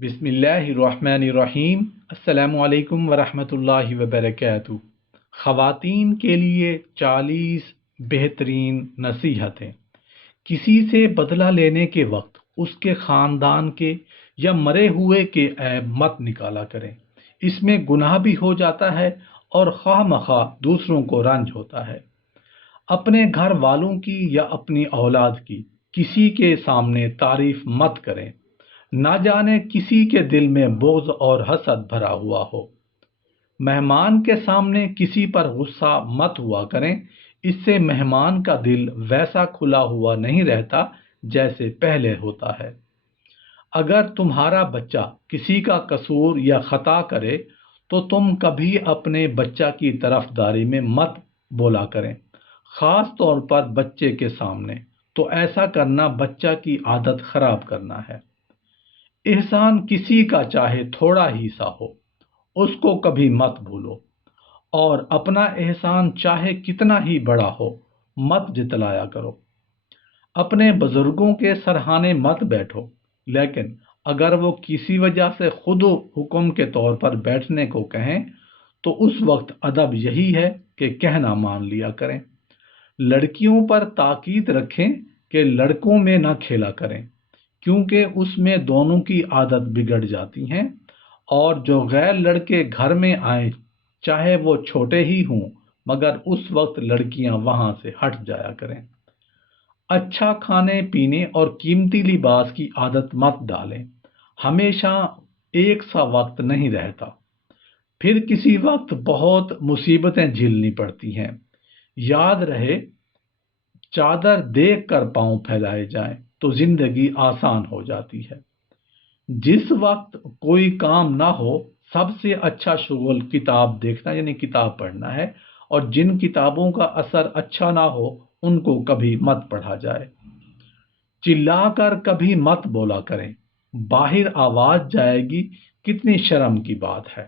بسم اللہ الرحمن الرحیم۔ السلام علیکم ورحمۃ اللہ وبرکاتہ۔ خواتین کے لیے 40 بہترین نصیحتیں۔ کسی سے بدلہ لینے کے وقت اس کے خاندان کے یا مرے ہوئے کے عیب مت نکالا کریں۔ اس میں گناہ بھی ہو جاتا ہے اور خواہ مخواہ دوسروں کو رنج ہوتا ہے۔ اپنے گھر والوں کی یا اپنی اولاد کی کسی کے سامنے تعریف مت کریں، نہ جانے کسی کے دل میں بغض اور حسد بھرا ہوا ہو۔ مہمان کے سامنے کسی پر غصہ مت ہوا کریں، اس سے مہمان کا دل ویسا کھلا ہوا نہیں رہتا جیسے پہلے ہوتا ہے۔ اگر تمہارا بچہ کسی کا قصور یا خطا کرے تو تم کبھی اپنے بچہ کی طرفداری میں مت بولا کریں، خاص طور پر بچے کے سامنے، تو ایسا کرنا بچہ کی عادت خراب کرنا ہے۔ احسان کسی کا چاہے تھوڑا ہی سا ہو، اس کو کبھی مت بھولو، اور اپنا احسان چاہے کتنا ہی بڑا ہو مت جتلایا کرو۔ اپنے بزرگوں کے سرہانے مت بیٹھو، لیکن اگر وہ کسی وجہ سے خود حکم کے طور پر بیٹھنے کو کہیں تو اس وقت ادب یہی ہے کہ کہنا مان لیا کریں۔ لڑکیوں پر تاکید رکھیں کہ لڑکوں میں نہ کھیلا کریں، کیونکہ اس میں دونوں کی عادت بگڑ جاتی ہیں، اور جو غیر لڑکے گھر میں آئیں چاہے وہ چھوٹے ہی ہوں، مگر اس وقت لڑکیاں وہاں سے ہٹ جایا کریں۔ اچھا کھانے پینے اور قیمتی لباس کی عادت مت ڈالیں، ہمیشہ ایک سا وقت نہیں رہتا، پھر کسی وقت بہت مصیبتیں جھیلنی پڑتی ہیں۔ یاد رہے، چادر دیکھ کر پاؤں پھیلائے جائیں تو زندگی آسان ہو جاتی ہے۔ جس وقت کوئی کام نہ ہو، سب سے اچھا شغل کتاب دیکھنا یعنی کتاب پڑھنا ہے، اور جن کتابوں کا اثر اچھا نہ ہو ان کو کبھی مت پڑھا جائے۔ چلا کر کبھی مت بولا کریں، باہر آواز جائے گی، کتنی شرم کی بات ہے۔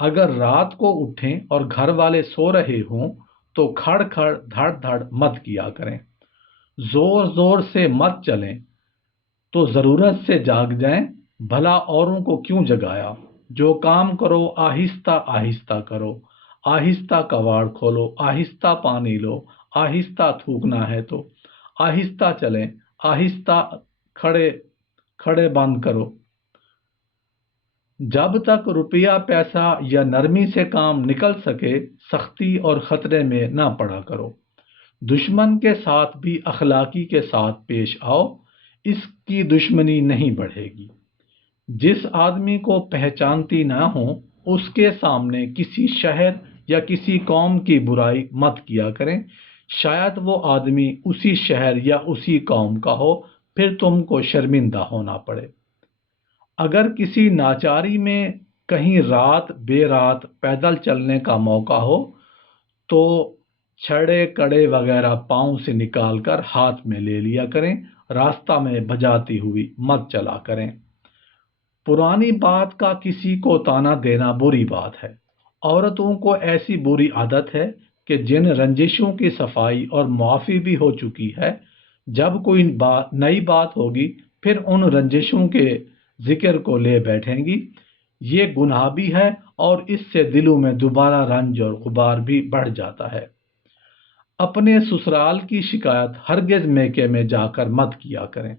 اگر رات کو اٹھیں اور گھر والے سو رہے ہوں تو کھڑ کھڑ دھڑ دھڑ مت کیا کریں۔ زور زور سے مت چلیں تو ضرورت سے جاگ جائیں، بھلا اوروں کو کیوں جگایا۔ جو کام کرو آہستہ آہستہ کرو، آہستہ کواڑ کھولو، آہستہ پانی لو، آہستہ تھوکنا ہے تو آہستہ چلیں، آہستہ کھڑے کھڑے بند کرو۔ جب تک روپیہ پیسہ یا نرمی سے کام نکل سکے، سختی اور خطرے میں نہ پڑا کرو۔ دشمن کے ساتھ بھی اخلاقی کے ساتھ پیش آؤ، اس کی دشمنی نہیں بڑھے گی۔ جس آدمی کو پہچانتی نہ ہو اس کے سامنے کسی شہر یا کسی قوم کی برائی مت کیا کریں، شاید وہ آدمی اسی شہر یا اسی قوم کا ہو، پھر تم کو شرمندہ ہونا پڑے۔ اگر کسی ناچاری میں کہیں رات بے رات پیدل چلنے کا موقع ہو تو چھڑے کڑے وغیرہ پاؤں سے نکال کر ہاتھ میں لے لیا کریں، راستہ میں بجاتی ہوئی مت چلا کریں۔ پرانی بات کا کسی کو تانا دینا بری بات ہے۔ عورتوں کو ایسی بری عادت ہے کہ جن رنجشوں کی صفائی اور معافی بھی ہو چکی ہے، جب کوئی نئی بات ہوگی پھر ان رنجشوں کے ذکر کو لے بیٹھیں گی۔ یہ گناہ بھی ہے اور اس سے دلوں میں دوبارہ رنج اور غبار بھی بڑھ جاتا ہے۔ اپنے سسرال کی شکایت ہرگز میکے میں جا کر مت کیا کریں۔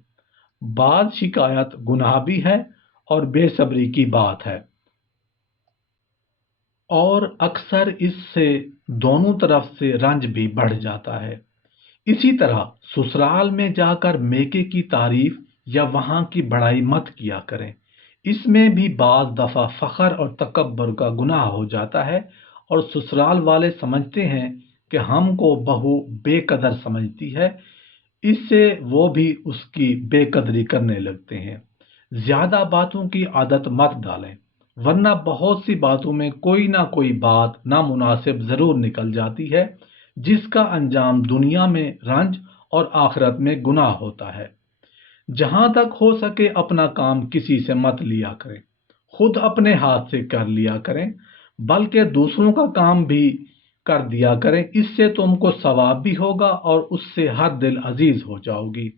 بعض شکایت گناہ بھی ہے اور بے صبری کی بات ہے، اور اکثر اس سے دونوں طرف سے رنج بھی بڑھ جاتا ہے۔ اسی طرح سسرال میں جا کر میکے کی تعریف یا وہاں کی بڑائی مت کیا کریں، اس میں بھی بعض دفعہ فخر اور تکبر کا گناہ ہو جاتا ہے، اور سسرال والے سمجھتے ہیں کہ ہم کو بہو بے قدر سمجھتی ہے، اس سے وہ بھی اس کی بے قدری کرنے لگتے ہیں۔ زیادہ باتوں کی عادت مت ڈالیں، ورنہ بہت سی باتوں میں کوئی نہ کوئی بات نامناسب ضرور نکل جاتی ہے، جس کا انجام دنیا میں رنج اور آخرت میں گناہ ہوتا ہے۔ جہاں تک ہو سکے اپنا کام کسی سے مت لیا کریں، خود اپنے ہاتھ سے کر لیا کریں، بلکہ دوسروں کا کام بھی کر دیا کریں، اس سے تم کو ثواب بھی ہوگا اور اس سے ہر دل عزیز ہو جاؤ گی۔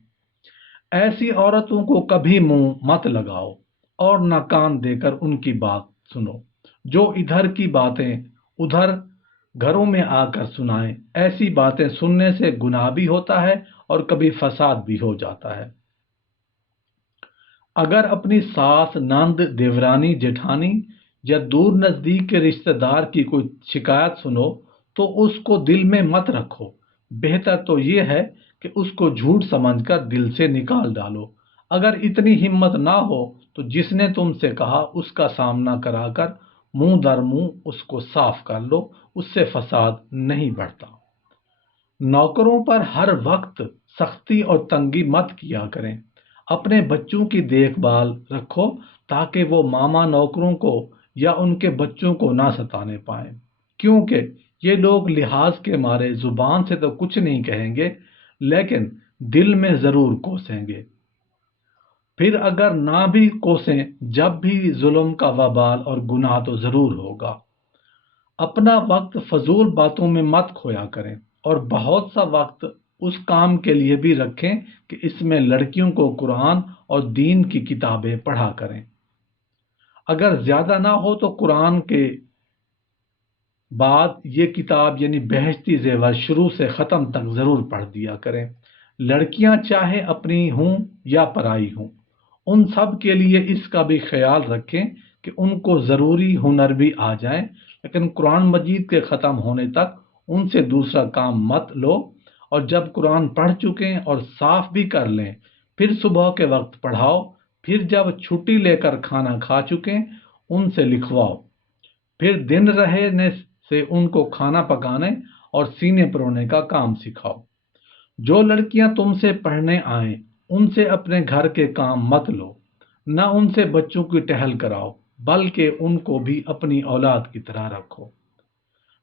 ایسی عورتوں کو کبھی منہ مت لگاؤ اور نہ کان دے کر ان کی بات سنو۔ جو ادھر کی باتیں ادھر گھروں میں آ کر سنائیں، ایسی باتیں سننے سے گناہ بھی ہوتا ہے اور کبھی فساد بھی ہو جاتا ہے۔ اگر اپنی ساس، نند، دیورانی، جیٹھانی یا دور نزدیک کے رشتہ دار کی کوئی شکایت سنو تو اس کو دل میں مت رکھو، بہتر تو یہ ہے کہ اس کو جھوٹ سمجھ کر دل سے نکال ڈالو۔ اگر اتنی ہمت نہ ہو تو جس نے تم سے کہا اس کا سامنا کرا کر منہ در منہ اس کو صاف کر لو، اس سے فساد نہیں بڑھتا۔ نوکروں پر ہر وقت سختی اور تنگی مت کیا کریں۔ اپنے بچوں کی دیکھ بھال رکھو تاکہ وہ ماما نوکروں کو یا ان کے بچوں کو نہ ستانے پائیں، کیونکہ یہ لوگ لحاظ کے مارے زبان سے تو کچھ نہیں کہیں گے لیکن دل میں ضرور کوسیں گے۔ پھر اگر نہ بھی کوسیں، جب بھی ظلم کا وبال اور گناہ تو ضرور ہوگا۔ اپنا وقت فضول باتوں میں مت کھویا کریں اور بہت سا وقت اس کام کے لیے بھی رکھیں کہ اس میں لڑکیوں کو قرآن اور دین کی کتابیں پڑھا کریں۔ اگر زیادہ نہ ہو تو قرآن کے بعد یہ کتاب یعنی بہشتی زیور شروع سے ختم تک ضرور پڑھ دیا کریں۔ لڑکیاں چاہے اپنی ہوں یا پرائی ہوں، ان سب کے لیے اس کا بھی خیال رکھیں کہ ان کو ضروری ہنر بھی آ جائیں، لیکن قرآن مجید کے ختم ہونے تک ان سے دوسرا کام مت لو، اور جب قرآن پڑھ چکیں اور صاف بھی کر لیں پھر صبح کے وقت پڑھاؤ، پھر جب چھٹی لے کر کھانا کھا چکیں ان سے لکھواؤ، پھر دن رہنے سے ان کو کھانا پکانے اور سینے پرونے کا کام سکھاؤ۔ جو لڑکیاں تم سے پڑھنے آئیں ان سے اپنے گھر کے کام مت لو، نہ ان سے بچوں کی ٹہل کراؤ، بلکہ ان کو بھی اپنی اولاد کی طرح رکھو۔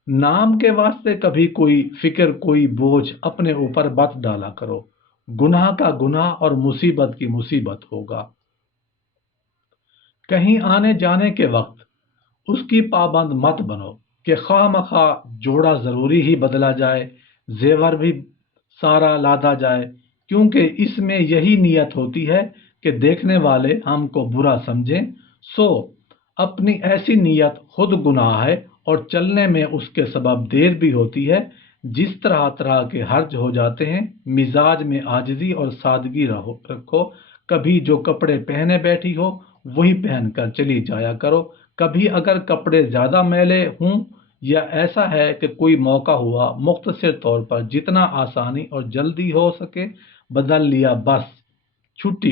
نام کے واسطے کبھی کوئی فکر، کوئی بوجھ اپنے اوپر مت ڈالا کرو، گناہ کا گناہ اور مصیبت کی مصیبت ہوگا۔ کہیں آنے جانے کے وقت اس کی پابند مت بنو کہ خواہ مخواہ جوڑا ضروری ہی بدلا جائے، زیور بھی سارا لادا جائے، کیونکہ اس میں یہی نیت ہوتی ہے کہ دیکھنے والے ہم کو برا سمجھیں۔ سو اپنی ایسی نیت خود گناہ ہے اور چلنے میں اس کے سبب دیر بھی ہوتی ہے۔ جس طرح طرح کے حرج ہو جاتے ہیں، مزاج میں عاجزی اور سادگی رکھو۔ کبھی جو کپڑے پہنے بیٹھی ہو وہی پہن کر چلی جایا کرو۔ کبھی اگر کپڑے زیادہ میلے ہوں یا ایسا ہے کہ کوئی موقع ہوا، مختصر طور پر جتنا آسانی اور جلدی ہو سکے بدل لیا، بس چھٹی